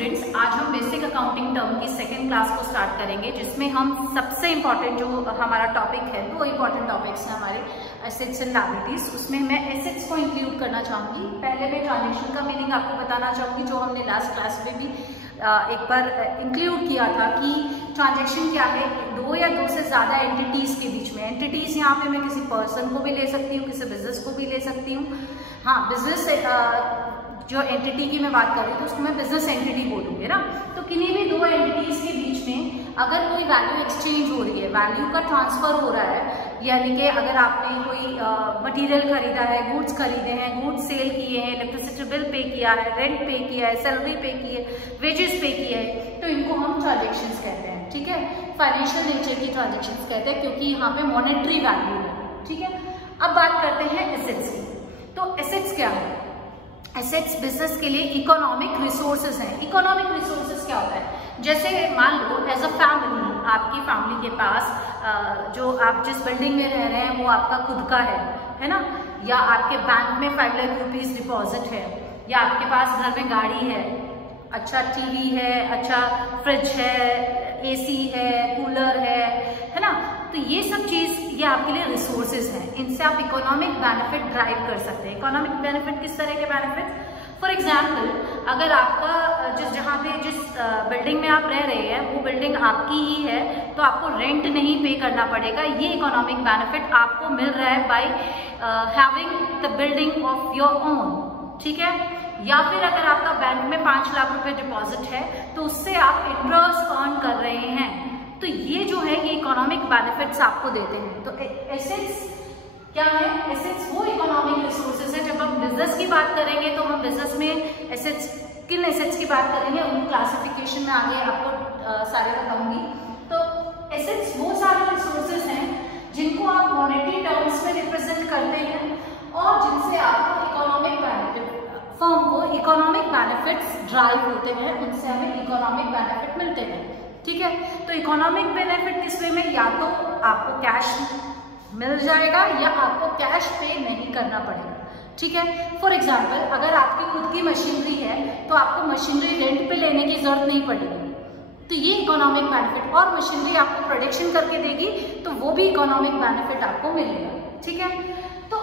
Students, आज हम basic accounting term की सेकेंड क्लास को स्टार्ट करेंगे, जिसमें हम सबसे इम्पॉर्टेंट जो हमारा टॉपिक है, दो इम्पॉर्टेंट टॉपिक्स हैं हमारे एसेट्स एंड लायबिलिटीज। उसमें मैं एसेट्स को इंक्लूड करना चाहूँगी। पहले मैं ट्रांजेक्शन का मीनिंग आपको बताना चाहूँगी, जो हमने लास्ट क्लास में भी एक बार इंक्लूड किया था कि ट्रांजेक्शन क्या है, दो या दो से ज़्यादा एंटिटीज़ के बीच में। एंटिटीज़ यहाँ पे मैं किसी पर्सन को भी ले सकती हूँ, किसी बिजनेस को भी ले सकती हूँ। हाँ, बिजनेस जो एंटिटी की मैं बात कर रही हूँ तो उसको मैं बिजनेस एंटिटी बोलूँगी ना। तो किन्हीं भी दो एंटिटीज़ के बीच में अगर कोई वैल्यू एक्सचेंज हो रही है, वैल्यू का ट्रांसफर हो रहा है, यानी कि अगर आपने कोई मटेरियल खरीदा है, गुड्स खरीदे हैं, गुड्स सेल किए हैं, इलेक्ट्रिसिटी बिल पे किया है, रेंट पे किया है, सैलरी पे की है, वेजेस पे किए हैं, तो इनको हम ट्रांजेक्शन्स कहते हैं। ठीक है, फाइनेंशियल नेचर की ट्रांजेक्शन्स कहते हैं, क्योंकि यहाँ पे मॉनेटरी वैल्यू है। ठीक है, अब बात करते हैं एसेट्स की। तो एसेट्स क्या है? एसेट्स बिजनेस के लिए इकोनॉमिक रिसोर्सेज हैं। इकोनॉमिक रिसोर्सेज क्या होता है? जैसे मान लो एज अ फैमिली, आपकी फैमिली के पास जो आप जिस बिल्डिंग में रह रहे हैं वो आपका खुद का है ना, या आपके बैंक में 5 लाख रुपीज डिपॉजिट है, या आपके पास घर में गाड़ी है, अच्छा टीवी है, अच्छा फ्रिज है, एसी है, कूलर है ना। तो ये सब चीज ये आपके लिए रिसोर्सेज हैं, इनसे आप इकोनॉमिक बेनिफिट ड्राइव कर सकते हैं। इकोनॉमिक बेनिफिट किस तरह के बेनिफिट? फॉर एग्जाम्पल, अगर आपका जिस बिल्डिंग में आप रह रहे हैं वो बिल्डिंग आपकी ही है, तो आपको रेंट नहीं पे करना पड़ेगा। ये इकोनॉमिक बेनिफिट आपको मिल रहा है by having the building of your own. ठीक है, या फिर अगर आपका बैंक में 5 लाख रुपए डिपॉजिट है तो उससे आप इंटरेस्ट अर्न कर रहे हैं, तो ये जो है ये इकोनॉमिक बेनिफिट्स आपको देते हैं। तो एसेट्स क्या है? एसेट्स वो इकोनॉमिक रिसोर्सेज है। जब हम बिजनेस की बात करेंगे तो हम बिजनेस में एसेट्स, किन एसेट्स की बात करेंगे, उन क्लासिफिकेशन में आगे आपको सारे बताऊंगी। तो एसेट्स वो सारे रिसोर्सेज हैं जिनको आप मॉनेटरी टर्म्स में रिप्रेजेंट करते हैं और जिनसे आपको इकोनॉमिक बेनिफिट, फर्म को इकोनॉमिक बेनिफिट्स ड्राइव होते हैं, उनसे हमें इकोनॉमिक बेनिफिट मिलते हैं। ठीक है, तो इकोनॉमिक बेनिफिट किस वे में, या तो आपको कैश मिल जाएगा या आपको कैश पे नहीं करना पड़ेगा। ठीक है, फॉर एग्जाम्पल, अगर आपकी खुद की मशीनरी है तो आपको मशीनरी रेंट पे लेने की जरूरत नहीं पड़ेगी, तो ये इकोनॉमिक बेनिफिट, और मशीनरी आपको प्रोडक्शन करके देगी तो वो भी इकोनॉमिक बेनिफिट आपको मिलेगा। ठीक है, तो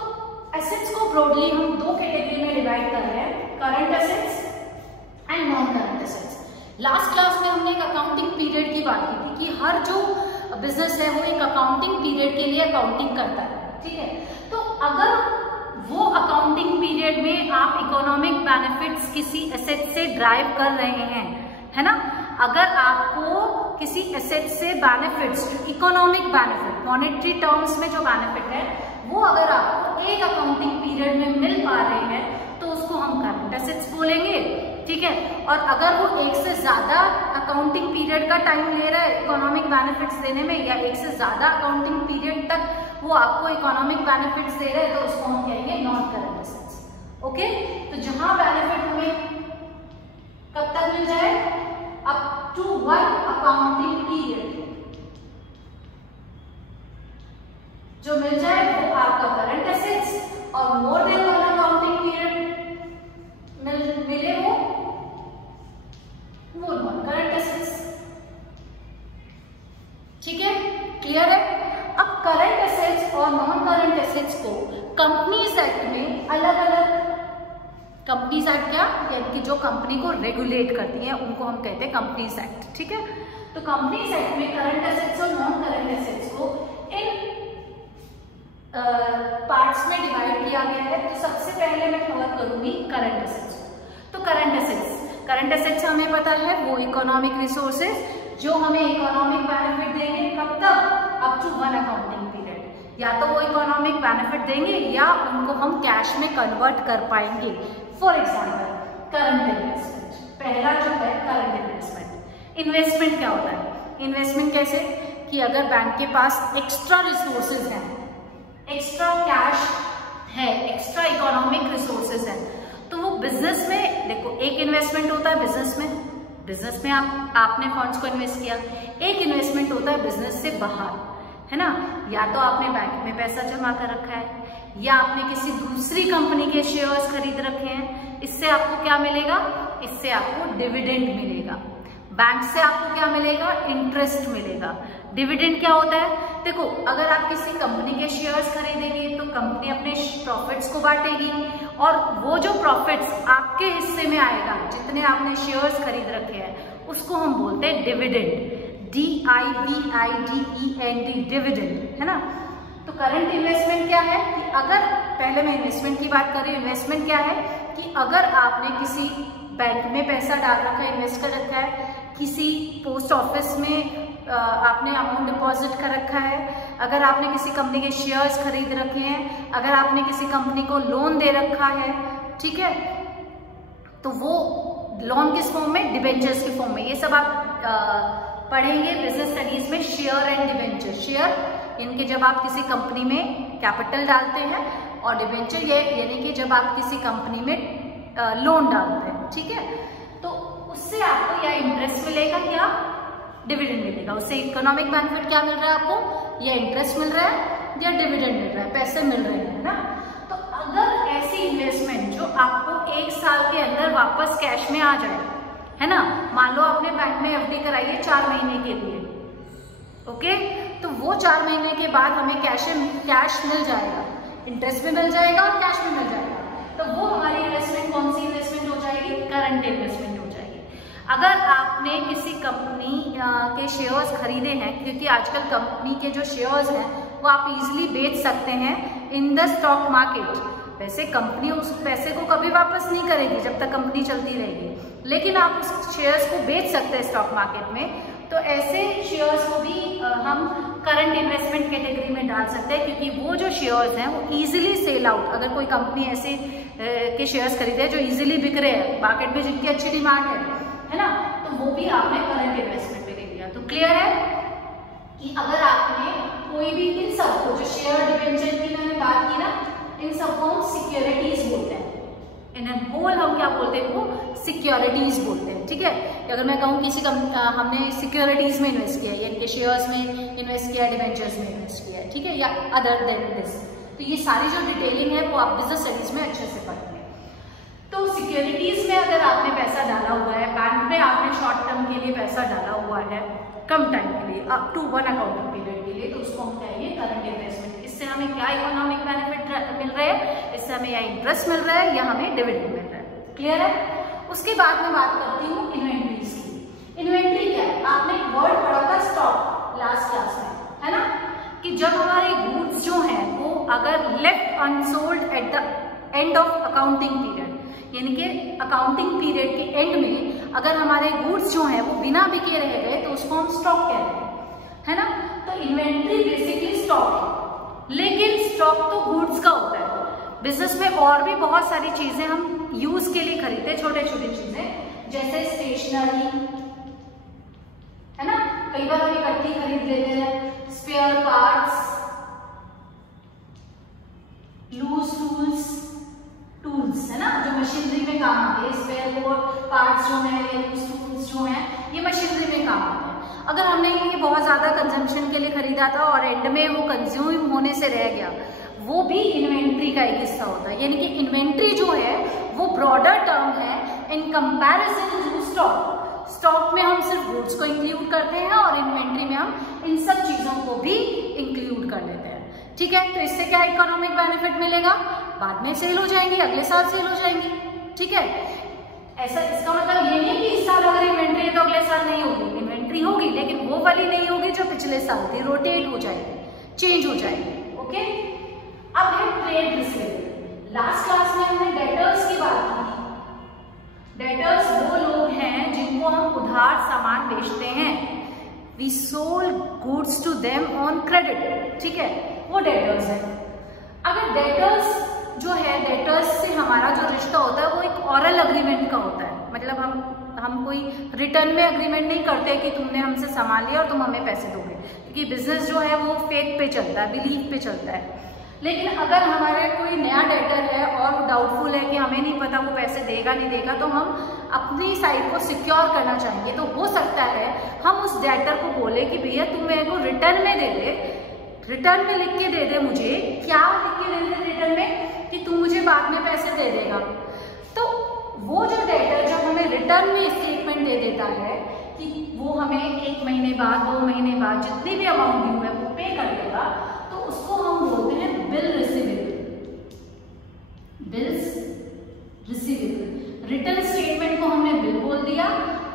एसेट्स को ब्रॉडली हम दो कैटेगरी में डिवाइड कर रहे हैं, current assets and non current assets. Last class में हमने एक अकाउंटिंग पीरियड की बात की थी कि हर जो बिजनेस है वो एक अकाउंटिंग पीरियड के लिए अकाउंटिंग करता है। ठीक है, तो अगर वो अकाउंटिंग पीरियड में आप इकोनॉमिक बेनिफिट्स किसी एसेट से ड्राइव कर रहे हैं, है ना, अगर आपको किसी एसेट से benefits, economic benefit, monetary terms में जो बेनिफिट है वो अगर आपको एक अकाउंटिंग पीरियड में मिल पा रहे हैं तो उसको हम करंट एसेट्स बोलेंगे। ठीक है, और अगर वो एक से ज्यादा अकाउंटिंग पीरियड का टाइम ले रहा है इकोनॉमिक बेनिफिट्स देने में, या एक से ज्यादा अकाउंटिंग पीरियड तक वो आपको इकोनॉमिक बेनिफिट्स दे रहे हैं, तो उसको हम कहेंगे नॉन करंट एसेट्स। ओके, तो जहां बेनिफिट हमें कब तक मिल जाए, अप टू 1 अकाउंटिंग पीरियड जो मिल जाए वो आपका करंट एसेट्स, और मोर देन 1 अकाउंटिंग पीरियड मिले वो नॉन करंट एसेट्स। ठीक है, क्लियर है? अब करंट एसेट्स और नॉन करंट एसेट्स को कंपनीज एक्ट में अलग अलग, कंपनीज एक्ट क्या, यानी कि जो कंपनी को रेगुलेट करती हैं उनको हम कहते हैं कंपनीज एक्ट। ठीक है, तो कंपनीज एक्ट में करंट एसेट्स और नॉन करंट एसेट्स को इन पार्ट्स में डिवाइड किया गया है। तो सबसे पहले मैं कवर करूंगी करंट एसेट्स। तो करंट एसेट्स हमें पता है वो इकोनॉमिक रिसोर्सेज जो हमें इकोनॉमिक बेनिफिट देंगे, कब तक, अप टू 1 अकाउंटिंग पीरियड। या तो वो इकोनॉमिक बेनिफिट देंगे या उनको हम कैश में कन्वर्ट कर पाएंगे। फॉर एग्जाम्पल, करंट इन्वेस्टमेंट, पहला जो है करंट इन्वेस्टमेंट। इन्वेस्टमेंट क्या होता है? इन्वेस्टमेंट कैसे कि अगर बैंक के पास एक्स्ट्रा रिसोर्सेज हैं, एक्स्ट्रा कैश है, एक्स्ट्रा इकोनॉमिक रिसोर्सेज हैं, तो वो बिजनेस में, देखो एक इन्वेस्टमेंट होता है बिजनेस में आपने फंड्स को इन्वेस्ट किया, एक इन्वेस्टमेंट होता है बिजनेस से बाहर, है ना, या तो आपने बैंक में पैसा जमा कर रखा है या आपने किसी दूसरी कंपनी के शेयर्स खरीद रखे हैं। इससे आपको क्या मिलेगा, इससे आपको डिविडेंड मिलेगा। बैंक से आपको क्या मिलेगा, इंटरेस्ट मिलेगा। डिविडेंड क्या होता है, देखो अगर आप किसी कंपनी के शेयर्स खरीदेंगे तो कंपनी अपने प्रॉफिट्स को बांटेगी और वो जो प्रॉफिट्स आपके हिस्से में आएगा, जितने आपने शेयर्स खरीद रखे हैं, उसको हम बोलते हैं डिविडेंड, DIVIDEND, डिविडेंड, है ना। तो करंट इन्वेस्टमेंट क्या है कि अगर पहले मैं इन्वेस्टमेंट की बात कर रही हूँ। इन्वेस्टमेंट क्या है कि अगर आपने किसी बैंक में पैसा डाल रखा है, इन्वेस्ट कर रखा है, किसी पोस्ट ऑफिस में आपने अमाउंट डिपॉजिट कर रखा है, अगर आपने किसी कंपनी के शेयर्स खरीद रखे हैं, अगर आपने किसी कंपनी को लोन दे रखा है, ठीक है, तो वो लोन किस फॉर्म में, डिबेंचर्स के फॉर्म में। ये सब आप पढ़ेंगे बिजनेस स्टडीज में, शेयर एंड डिबेंचर। शेयर इनके जब आप किसी कंपनी में कैपिटल डालते हैं, और डिबेंचर ये यानी कि जब आप किसी कंपनी में लोन डालते हैं, ठीक है, तो उससे आपको या इंटरेस्ट मिलेगा या डिविडेंड मिलेगा। उससे इकोनॉमिक बेनिफिट क्या मिल रहा है आपको, या इंटरेस्ट मिल रहा है या डिविडेंड मिल रहा है, पैसे मिल रहे हैं ना। तो अगर ऐसी इन्वेस्टमेंट जो आपको 1 साल के अंदर वापस कैश में आ जाए, है ना, मान लो आपने बैंक में FD कराई है 4 महीने के लिए, ओके, तो वो 4 महीने के बाद हमें कैश मिल जाएगा, इंटरेस्ट भी मिल जाएगा और कैश भी मिल जाएगा। तो वो हमारी इन्वेस्टमेंट कौन सी इन्वेस्टमेंट हो जाएगी, करंट इन्वेस्टमेंट हो जाएगी। अगर आपने किसी कंपनी के शेयर्स खरीदे हैं, क्योंकि आजकल कंपनी के जो शेयर्स हैं वो आप इजीली बेच सकते हैं इन द स्टॉक मार्केट। वैसे कंपनी उस पैसे को कभी वापस नहीं करेगी जब तक कंपनी चलती रहेगी, लेकिन आप उस शेयर्स को बेच सकते हैं स्टॉक मार्केट में। तो ऐसे शेयर्स को भी हम करंट इन्वेस्टमेंट कैटेगरी में डाल सकते हैं, क्योंकि वो जो शेयर्स हैं वो इजीली सेल आउट, अगर कोई कंपनी ऐसे के शेयर्स खरीदे हैं जो इजीली बिक रहे हैं मार्केट में, जिनकी अच्छी डिमांड है ना, तो वो भी आपने करंट इन्वेस्टमेंट में ले लिया। तो क्लियर है कि अगर आपने कोई भी इन सबको, जो शेयर डिबेंचर की मैंने बात की ना, इन सबको हम सिक्योरिटीज बोलते हैं। इन होल हम क्या बोलते हैं, वो सिक्योरिटीज बोलते हैं, ठीक है। अगर मैं कहूँ किसी हमने सिक्योरिटीज में इन्वेस्ट किया है, यानी शेयर्स में इन्वेस्ट किया है, डिबेंचर्स में इन्वेस्ट किया है, ठीक है, या अदर देन दिस, तो ये सारी जो डिटेलिंग है वो आप बिजनेस स्टडीज में अच्छे से पढ़ेंगे। तो सिक्योरिटीज में अगर आपने पैसा डाला हुआ है, बैंक में आपने शॉर्ट टर्म के लिए पैसा डाला हुआ है, कम टाइम के लिए, अप टू 1 अकाउंटिंग पीरियड के लिए, तो उसको हम कहेंगे करंट इन्वेस्टमेंट। इससे हमें क्या इकोनॉमिक बेनिफिट मिल रहे हैं, इससे हमें या इंटरेस्ट मिल रहा है या हमें डिविडेंड मिल रहा है। क्लियर है। उसके बाद मैं बात करती हूँ इन्वेंट्रीज की। इन्वेंट्री क्या है, आपने एक वर्ड पढ़ा था स्टॉक लास्ट क्लास में, है ना, कि जब हमारे गुड्स जो हैं वो अगर left unsold at the end of accounting period, यानी कि अकाउंटिंग पीरियड के एंड में अगर हमारे गुड्स जो हैं वो बिना बिके रह गए तो उसको हम स्टॉक कहते हैं, है ना। तो इन्वेंट्री बेसिकली स्टॉक है, लेकिन स्टॉक तो गुड्स का होता है। बिजनेस में और भी बहुत सारी चीजें हम यूज के लिए खरीदते हैं, छोटे छोटे चीजें, जैसे स्टेशनरी, है ना, कई बार हम इकट्ठी खरीद लेते हैं, स्पेयर पार्ट्स, लूज टूल्स, है ना, जो मशीनरी में काम आते हैं। स्पेयर पार्ट्स जो है या लूज टूल्स जो हैं, ये मशीनरी में काम आते हैं। अगर हमने ये बहुत ज्यादा कंजम्पशन के लिए खरीदा था और एंड में वो कंज्यूम होने से रह गया, वो भी इन्वेंट्री का एक हिस्सा होता है। यानी कि इन्वेंट्री जो है वो ब्रॉडर टर्म है in comparison to stock. Stock में हम सिर्फ गुड्स को इंक्लूड करते हैं और इन्वेंट्री में हम इन सब चीजों को भी इंक्लूड कर लेते हैं, ठीक है। तो इससे क्या इकोनॉमिक बेनिफिट मिलेगा, बाद में सेल हो जाएंगी, अगले साल सेल हो जाएंगी, ठीक है। ऐसा इसका मतलब ये नहीं कि इस साल अगर इन्वेंट्री है तो अगले साल नहीं होगी, इन्वेंट्री होगी, लेकिन वो वाली नहीं होगी जो पिछले साल थी, रोटेट हो जाएगी, चेंज हो जाएगी, ओके। अब है ट्रेड रिसीवेबल। लास्ट क्लास में हमने डेटर्स की बात की। डेटर्स वो लोग हैं जिनको हम उधार सामान बेचते हैं, we sold goods to them on credit, ठीक है, वो डेटर्स है। अगर डेटर्स जो है, डेटर्स से हमारा जो रिश्ता होता है वो एक ऑरल अग्रीमेंट का होता है, मतलब हम कोई रिटर्न में अग्रीमेंट नहीं करते कि तुमने हमसे सामान लिया और तुम हमें पैसे दोगे, क्योंकि बिजनेस जो है वो फेथ पे चलता है, बिलीफ पे चलता है। लेकिन अगर हमारे कोई नया डेटर है और डाउटफुल है कि हमें नहीं पता वो पैसे देगा नहीं देगा, तो हम अपनी साइड को सिक्योर करना चाहेंगे। तो हो सकता है हम उस डेटर को बोले कि भैया तुम मेरे को रिटर्न में दे दे, रिटर्न में लिख के दे दे मुझे, क्या लिख के दे दे रिटर्न में, कि तू मुझे बाद में पैसे दे देगा। तो वो जो डेटर जब हमें रिटर्न में स्टेटमेंट दे देता है कि वो हमें 1 महीने बाद, 2 महीने बाद जितनी भी अमाउंट ड्यू है वो पे कर देगा, तो उसको हम बोलते हैं bill receivable. Bills receivable, return statement को हमने बिल बोल दिया,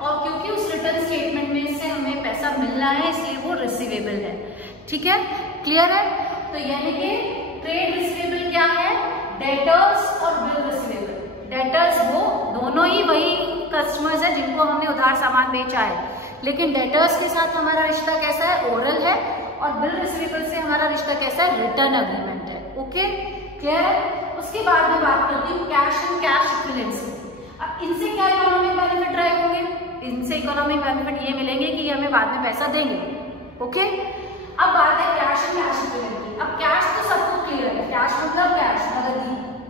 और क्योंकि उस रिटर्न स्टेटमेंट में से हमें पैसा मिल रहा है इसलिए वो रिसीवेबल है। ठीक है, क्लियर है। तो यानी कि ट्रेड रिसीवेबल क्या है, डेटर्स और बिल रिसीवेबल। डेटर्स वो दोनों ही वही कस्टमर्स है जिनको हमने उधार सामान बेचा है, लेकिन डेटर्स के साथ हमारा रिश्ता कैसा है, ओरल है, और बिल रिसीवेबल से हमारा रिश्ता कैसा है, रिटर्न एग्रीमेंट है। ओके, क्लियर है। उसके बाद मैं बात करती हूँ कैश एंड कैश इक्विवेलेंस। अब इनसे क्या इकोनॉमिक बेनिफिट ड्राइव होंगे, इनसे इकोनॉमिक बेनिफिट ये मिलेंगे कि ये हमें बाद में पैसा देंगे। ओके, अब बात है कैश एंड कैश इक्विवेलेंट की। अब कैश तो सबको क्लियर है, कैश मतलब कैश,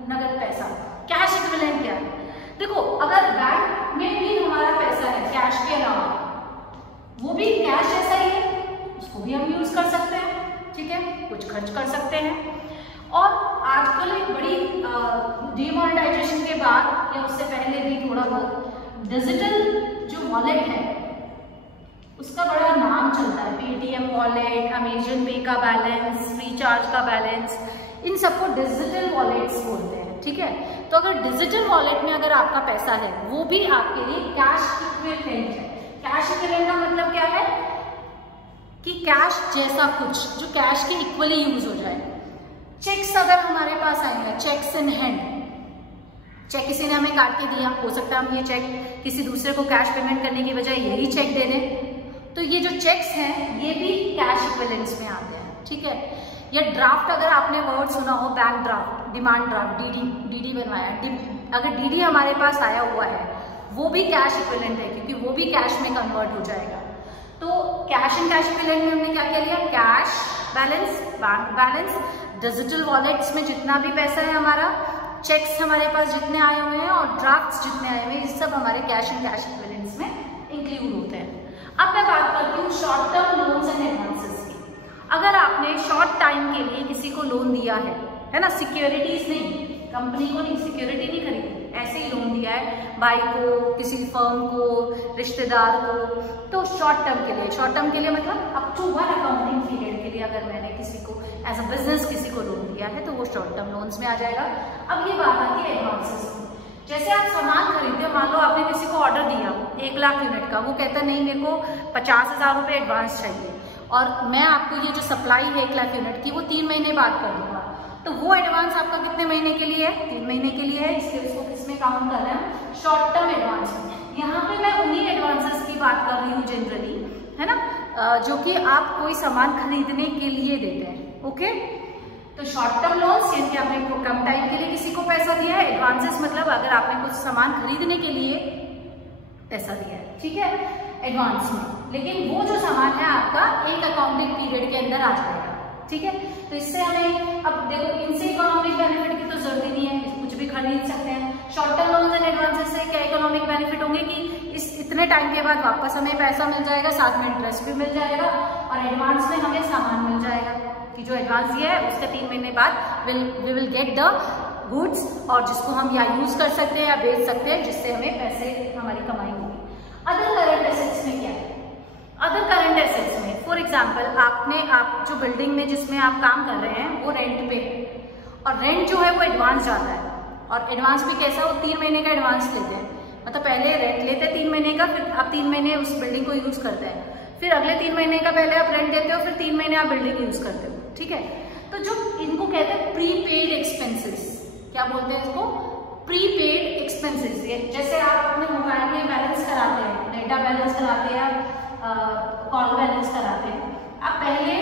नगद पैसा। कैश इक्विवेलेंट क्या है, देखो अगर बैंक में भी हमारा पैसा है कैश के अलावा, वो भी कैश जैसा ही है, उसको भी हम यूज कर सकते हैं। ठीक है, कुछ खर्च कर सकते हैं। और आजकल एक बड़ी डीमोनेटाइजेशन के बाद या उससे पहले भी थोड़ा बहुत डिजिटल जो वॉलेट है उसका बड़ा नाम चलता है। पेटीएम वॉलेट, अमेजन पे का बैलेंस, फ्रीचार्ज का बैलेंस, इन सबको डिजिटल वॉलेट्स बोलते हैं। ठीक है, तो अगर डिजिटल वॉलेट में अगर आपका पैसा है वो भी आपके लिए कैश इक्विवेलेंट है। कैश इक्विवेलेंट का मतलब क्या है कि कैश जैसा कुछ जो कैश के इक्वली यूज हो जाए। चेक्स अगर हमारे पास आएंगे, चेक्स इन हैंड, चेक किसी ने हमें काट के दिया, हो सकता है हम ये चेक किसी दूसरे को कैश पेमेंट करने की बजाय यही चेक दे दें, तो ये जो चेक्स हैं ये भी कैश इक्विवेलेंस में आते हैं। ठीक है, या ड्राफ्ट, अगर आपने वर्ड सुना हो bank draft, demand draft, DD बनवाया, अगर डीडी हमारे पास आया हुआ है वो भी कैश इक्विवेलेंट है, क्योंकि वो भी कैश में कन्वर्ट हो जाएगा। तो कैश एंड कैश इक्विवेलेंट में हमने क्या क्या लिया, cash balance, bank balance, digital wallets में जितना भी पैसा है हमारा, चेक्स हमारे पास जितने आए हुए हैं और ड्राफ्ट्स जितने आए हुए हैं, ये सब हमारे कैश एंड कैश इक्विवेलेंट्स में इंक्लूड होते हैं। अब मैं बात करती हूँ short term loans and advances की। अगर आपने शॉर्ट टाइम के लिए किसी को लोन दिया है ना, सिक्योरिटीज नहीं, कंपनी को नहीं, सिक्योरिटी नहीं खरीदी, ऐसे ही लोन दिया है भाई को, किसी फर्म को, रिश्तेदार को, तो शॉर्ट टर्म के लिए, शॉर्ट टर्म के लिए मतलब अप टू 1 अकाउंटिंग पीरियड के लिए अगर मैंने किसी को एज अ बिजनेस किसी को लोन दिया है तो वो शॉर्ट टर्म लोन्स में आ जाएगा। अब ये बात आती है एडवांसेस की। जैसे आप सामान खरीदते हो, मान लो आपने किसी को ऑर्डर दिया 1 लाख यूनिट का, वो कहता नहीं मेरे को 50,000 रुपये एडवांस चाहिए, और मैं आपको ये जो सप्लाई है 1 लाख यूनिट की वो 3 महीने बाद कर दूंगा, तो वो एडवांस आपका कितने महीने के लिए है, 3 महीने के लिए है, इसलिए उसको किसमें काउंट कर रहे हैं, शॉर्ट टर्म एडवांस में। यहाँ पे मैं उन्हीं एडवांसेस की बात कर रही हूँ जनरली, है ना, जो कि आप कोई सामान खरीदने के लिए देते हैं। ओके, तो शॉर्ट टर्म लोन्स यानी कि आपने कम टाइम के लिए किसी को पैसा दिया है, एडवांसेस मतलब अगर आपने कुछ सामान खरीदने के लिए पैसा दिया है, ठीक है, एडवांस में, लेकिन वो जो सामान है आपका एक अकाउंटिंग पीरियड के अंदर आ जाएगा। ठीक है, तो इससे हमें, अब देखो इनसे इकोनॉमिक बेनिफिट की तो जरूरत ही नहीं है, कुछ भी खरीद सकते हैं। Short term loans and advances से क्या इकोनॉमिक बेनिफिट होंगे कि इस इतने टाइम के बाद वापस हमें पैसा मिल जाएगा, साथ में इंटरेस्ट भी मिल जाएगा, और एडवांस में हमें सामान मिल जाएगा कि जो एडवांस दिया है उसके 3 महीने बाद we will get the goods, और जिसको हम या यूज कर सकते हैं या बेच सकते हैं, जिससे हमें पैसे हमारी कमाई होगी। अदर करंट एसेट्स में क्या है, अदर करंट एसेट्स में फॉर एग्जाम्पल आप जो बिल्डिंग में जिसमें आप काम कर रहे हैं वो रेंट पे, और रेंट जो है वो एडवांस जाता है, और एडवांस भी कैसा, वो 3 महीने का एडवांस लेते हैं, मतलब पहले रेंट लेते हैं 3 महीने का, फिर आप 3 महीने उस बिल्डिंग को यूज करते हैं, फिर अगले 3 महीने का पहले आप रेंट देते हो, फिर 3 महीने आप बिल्डिंग यूज करते हो। ठीक है, तो जो इनको कहते हैं प्रीपेड एक्सपेंसेस, क्या बोलते हैं इसको, प्रीपेड एक्सपेंसेस। जैसे आप अपने मोबाइल में बैलेंस कराते हैं, डेटा बैलेंस कराते हैं, कॉल बैलेंस कराते हैं, आप पहले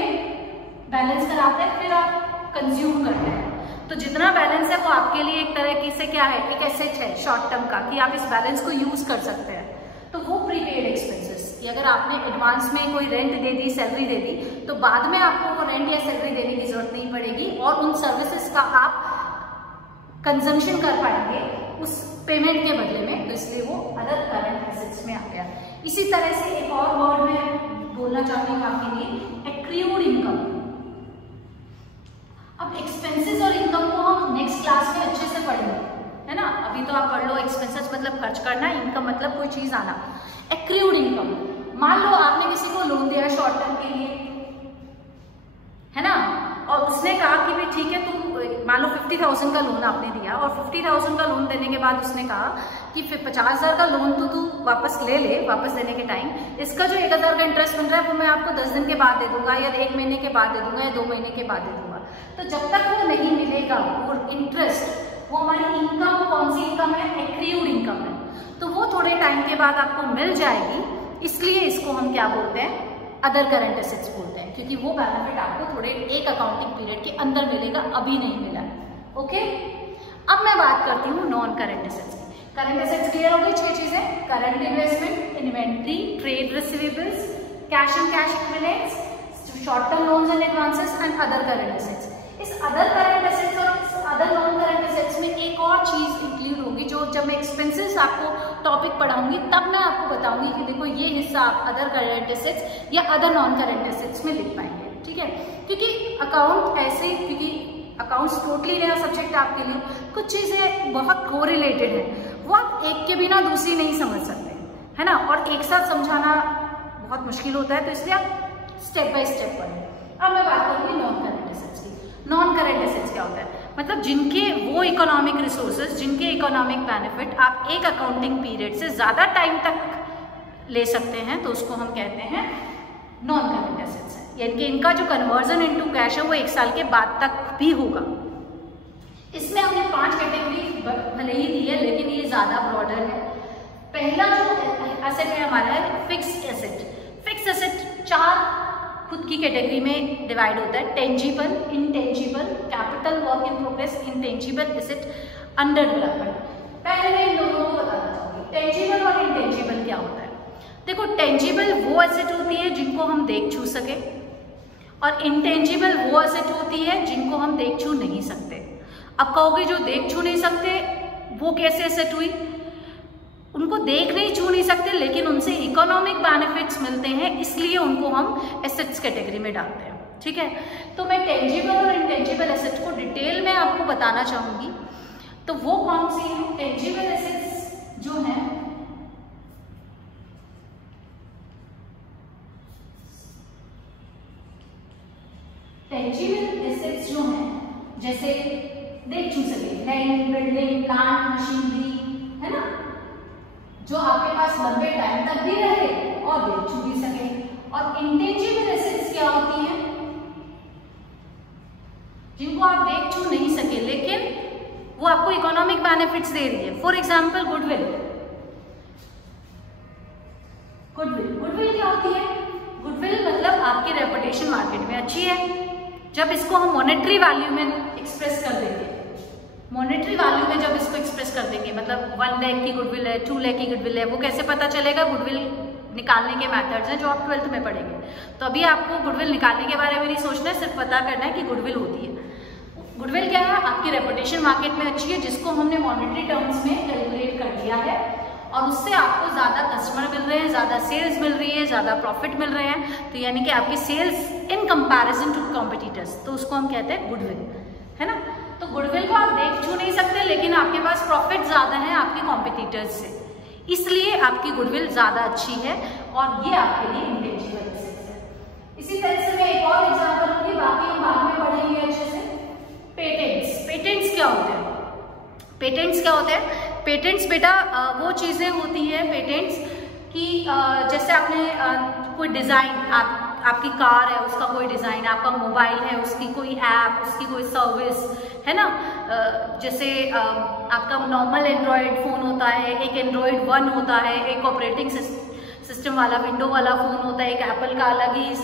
बैलेंस कराते हैं फिर आप कंज्यूम करते हैं, तो जितना बैलेंस है वो आपके लिए एक तरह की से क्या है, एक एसेट है शॉर्ट टर्म का, कि आप इस बैलेंस को यूज कर सकते हैं, तो वो प्रीपेड एक्सपेंसेस। कि अगर आपने एडवांस में कोई रेंट दे दी, सैलरी दे दी, तो बाद में आपको वो रेंट या सैलरी देने की जरूरत नहीं पड़ेगी, और उन सर्विसेज का आप कंजम्पशन कर पाएंगे उस पेमेंट के बदले में, तो इसलिए वो अदर करंट एसेट्स में आ गया। इसी तरह से एक और वर्ड मैं बोलना चाहती हूँ आपके लिए, एक्रूड इनकम। अब एक्सपेंसेस और इनकम को हम नेक्स्ट क्लास में अच्छे से पढ़ेंगे, है ना। अभी तो आप पढ़ लो, एक्सपेंसेस मतलब खर्च करना, इनकम मतलब कोई चीज आना। एक्रूड इनकम, मान लो आपने किसी को लोन दिया शॉर्ट टर्म के लिए, है ना, और उसने कहा कि भाई ठीक है, तुम मान लो 50,000 का लोन आपने दिया, और 50,000 का लोन देने के बाद उसने कहा कि फिर 50,000 का लोन तो तू वापस ले ले, वापस देने के टाइम इसका जो 1,000 का इंटरेस्ट बन रहा है वो मैं आपको 10 दिन के बाद दे दूंगा, या 1 महीने के बाद दे दूंगा, या 2 महीने के बाद दे दूंगा। तो जब तक वो नहीं मिलेगा वो इंटरेस्ट, वो हमारी इनकम कौन सी इनकम है, एक्रूड इनकम है, तो वो थोड़े टाइम के बाद आपको मिल जाएगी। इसलिए इसको हम क्या बोलते हैं, अदर करंट एसेट्स बोलते हैं, क्योंकि वो बेनिफिट आपको थोड़े एक अकाउंटिंग पीरियड के अंदर मिलेगा, अभी नहीं मिला। ओके, अब मैं बात करती हूँ नॉन करंट एसेट्स की। करंट एसेट्स क्लियर हो गई, 6 चीजें, current investment, inventory, trade receivables, cash and cash equivalents, short term loans and advances and other current assets. इस अदर करंट एसेट्स और इस अदर नॉन करंट एसेट्स में एक और चीज इंक्लूड होगी, जो जब मैं एक्सपेंसेस आपको टॉपिक पढ़ाऊंगी तब मैं आपको बताऊंगी कि देखो ये हिस्सा आप अदर करंट एसेट्स या अदर नॉन करंट एसेट्स में लिख पाएंगे, ठीक है। क्योंकि अकाउंट ऐसे, क्योंकि अकाउंट्स टोटली नया सब्जेक्ट आपके लिए, कुछ चीजें बहुत कोरिलेटेड है, वो आप एक के बिना दूसरी नहीं समझ सकते, है ना, और एक साथ समझाना बहुत मुश्किल होता है, तो इसलिए आप स्टेप बाय स्टेप पढ़ें। अब मैं बात करूंगी नॉन करंट एसेट्स की। नॉन करंट एसेट्स क्या होता है, मतलब जिनके वो इकोनॉमिक रिसोर्सेज, जिनके इकोनॉमिक बेनिफिट आप एक अकाउंटिंग पीरियड से ज्यादा टाइम तक ले सकते हैं, तो उसको हम कहते हैं नॉन करंट एसेट्स है। यानी कि इनका जो कन्वर्जन इनटू कैश है वो 1 साल के बाद तक भी होगा। इसमें हमने 5 कैटेगरी भले ही दी है, लेकिन ये ज्यादा ब्रॉडर है। पहला जो एसेट है हमारा है फिक्स्ड एसेट। फिक्स्ड एसेट 4 खुद की कैटेगरी में डिवाइड होता है, tangible, intangible, capital work in progress, intangible asset, under development. पहले मैं इन दोनों को बताना चाहूंगी, टेंजिबल और इनटेंजिबल क्या होता है। देखो, टेंजिबल वो एसेट होती है जिनको हम देख छू सके, और इनटेंजिबल वो एसेट होती है जिनको हम देख छू नहीं सकते। अब कहोगे जो देख छू नहीं सकते वो कैसे एसेट हुई, उनको देख नहीं छू नहीं सकते लेकिन उनसे इकोनॉमिक बेनिफिट्स मिलते हैं, इसलिए उनको हम एसेट्स कैटेगरी में डालते हैं, ठीक है। तो मैं टेंजिबल और इनटेंजिबल एसेट्स को डिटेल में आपको बताना चाहूंगी। तो वो कौन सी है, टेंजिबल एसेट्स जो है, टेंजिबल एसेट्स जो है, जैसे देख छू सके, लैंड, बिल्डिंग, प्लांट, मशीनरी, है ना, जो आपके पास लंबे टाइम तक भी रहे और देख छू भी सके। और इंटेंजिबल एसेट्स क्या होती हैं, जिनको आप देख छू नहीं सके लेकिन वो आपको इकोनॉमिक बेनिफिट्स दे रही है। For example goodwill. गुडविल क्या होती है, गुडविल मतलब आपकी रेपुटेशन मार्केट में अच्छी है। जब इसको हम मॉनेटरी वैल्यू में एक्सप्रेस कर देंगे, मॉनेटरी वैल्यू में जब इसको एक्सप्रेस कर देंगे, मतलब 1 लाख की गुडविल है, 2 लाख की गुडविल है, वो कैसे पता चलेगा, गुडविल निकालने के मेथड्स हैं जो आप 12th में पढ़ेंगे। तो अभी आपको गुडविल निकालने के बारे में नहीं सोचना है, सिर्फ पता करना है कि गुडविल होती है। गुडविल क्या है, आपकी रेपुटेशन मार्केट में अच्छी है, जिसको हमने मॉनेटरी टर्म्स में कैलकुलेट कर दिया है, और उससे आपको ज्यादा कस्टमर मिल रहे हैं, ज्यादा सेल्स मिल रही है, ज्यादा प्रॉफिट मिल रहे हैं, तो यानी कि आपकी sales in comparison to competitors, तो उसको हम कहते हैं गुडविल, है ना। तो गुडविल को आप देख छू नहीं सकते लेकिन आपके पास प्रॉफिट ज्यादा है आपके कॉम्पिटिटर्स से, इसलिए आपकी गुडविल ज्यादा अच्छी है, और ये आपके लिए इंटेंजिबल एसेट्स है। इसी तरह से मैं एक और एग्जांपल लूंगी, बाकी हम बाद में पढ़ेंगे अच्छे से। पेटेंट्स। पेटेंट्स क्या होते हैं, पेटेंट्स क्या होते हैं, पेटेंट्स बेटा वो चीजें होती हैं पेटेंट्स की, जैसे आपने कोई डिजाइन, आपकी कार है उसका कोई डिजाइन, आपका मोबाइल है उसकी कोई ऐप, उसकी कोई सर्विस, है ना। जैसे आपका नॉर्मल एंड्रॉयड फोन होता है, एक एंड्रॉयड 1 होता है, एक ऑपरेटिंग सिस्टम वाला विंडो वाला फोन होता है, एक एप्पल का अलग ही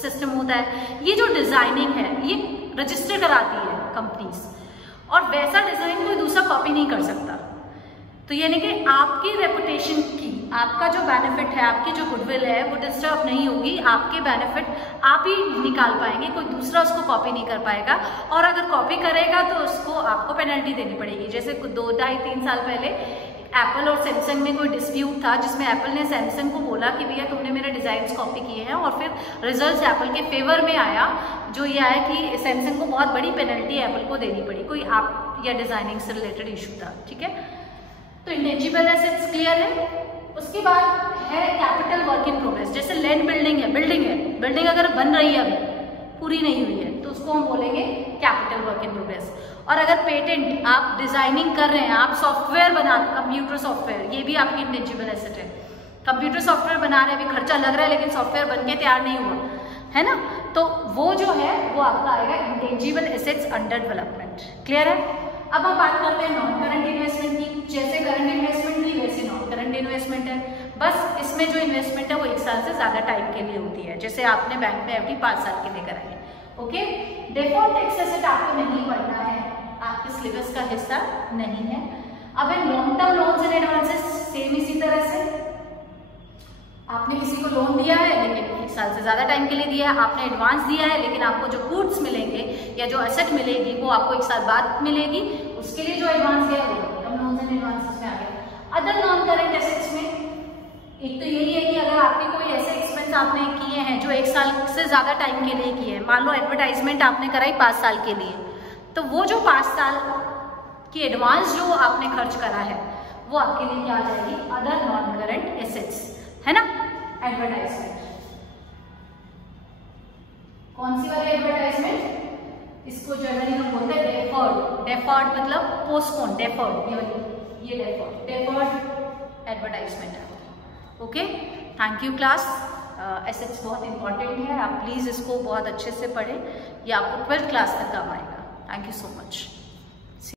सिस्टम होता है। ये जो डिजाइनिंग है ये रजिस्टर कराती है कंपनीज, और वैसा डिजाइन कोई दूसरा कॉपी नहीं कर सकता। तो यानी कि आपकी रेपुटेशन की, आपका जो बेनिफिट है, आपकी जो गुडविल है वो डिस्टर्ब नहीं होगी, आपके बेनिफिट आप ही निकाल पाएंगे, कोई दूसरा उसको कॉपी नहीं कर पाएगा, और अगर कॉपी करेगा तो उसको आपको पेनल्टी देनी पड़ेगी। जैसे 2, 2.5, 3 साल पहले एप्पल और सैमसंग में कोई डिस्प्यूट था जिसमें एप्पल ने सैमसंग को बोला कि भैया तुमने मेरे डिजाइन कॉपी किए हैं, और फिर रिजल्ट एप्पल के फेवर में आया, जो ये आया कि सैमसंग को बहुत बड़ी पेनल्टी एप्पल को देनी पड़ी, कोई आप या डिजाइनिंग से रिलेटेड इशू था, ठीक है। तो इंटेंजिबल एसेट्स क्लियर है। उसके बाद है कैपिटल वर्क इन प्रोग्रेस। जैसे लैंड बिल्डिंग है, बिल्डिंग अगर बन रही है अभी पूरी नहीं हुई है तो उसको हम बोलेंगे कैपिटल वर्क इन प्रोग्रेस। और अगर पेटेंट आप डिजाइनिंग कर रहे हैं, आप सॉफ्टवेयर बना, कंप्यूटर सॉफ्टवेयर, ये भी आपकी इंटेंजिबल एसेट है। कंप्यूटर सॉफ्टवेयर बना रहे हैं, अभी खर्चा लग रहा है लेकिन सॉफ्टवेयर बन के तैयार नहीं हुआ है ना, तो वो जो है वो आपका आएगा intangible assets under development. Clear है। अब हम बात करते हैं नॉन करंट इन्वेस्टमेंट की। जैसे करंट इन्वेस्टमेंट थी वैसे नॉन करंट इन्वेस्टमेंट है, बस इसमें जो इन्वेस्टमेंट है वो 1 साल से ज्यादा टाइम के लिए होती है। जैसे आपने बैंक में एफडी 5 साल के लिए कराई है। ओके, डिफॉल्ट टैक्स एसेट आपको नहीं पढ़ना है, आपके सिलेबस का हिस्सा नहीं है। अब in long term loans and advances same इसी तरह से, आपने किसी को लोन दिया है लेकिन 1 साल से ज्यादा टाइम के लिए दिया है, आपने एडवांस दिया है लेकिन आपको जो गुड्स मिलेंगे या जो एसेट मिलेगी वो आपको 1 साल बाद मिलेगी, उसके लिए जो एडवांस दिया है वो टर्म लोन्स एंड एडवांसेस में आ गया। अदर नॉन करंट एसेट्स में एक तो यही है कि अगर आपके कोई ऐसे एक्सपेंस आपने किए हैं जो 1 साल से ज्यादा टाइम के लिए किए हैं, मान लो एडवर्टाइजमेंट आपने कराई 5 साल के लिए, तो वो जो 5 साल की एडवांस जो आपने खर्च करा है वो आपके लिए क्या आ जाएगी, अदर नॉन करंट एसेट्स, है ना। एडवर्टाइजमेंट, कौन सी वाली एडवर्टाइजमेंट, इसको जनरली हम बोलते हैं डेफर्ड। डेफर्ड मतलब पोस्टपोन, डेफर्ड, ये डेफर्ड एडवर्टाइजमेंट है। Okay, thank you class. Assets बहुत इंपॉर्टेंट है, आप प्लीज इसको बहुत अच्छे से पढ़ें, ये आपको 12th क्लास तक काम आएगा। Thank you so much.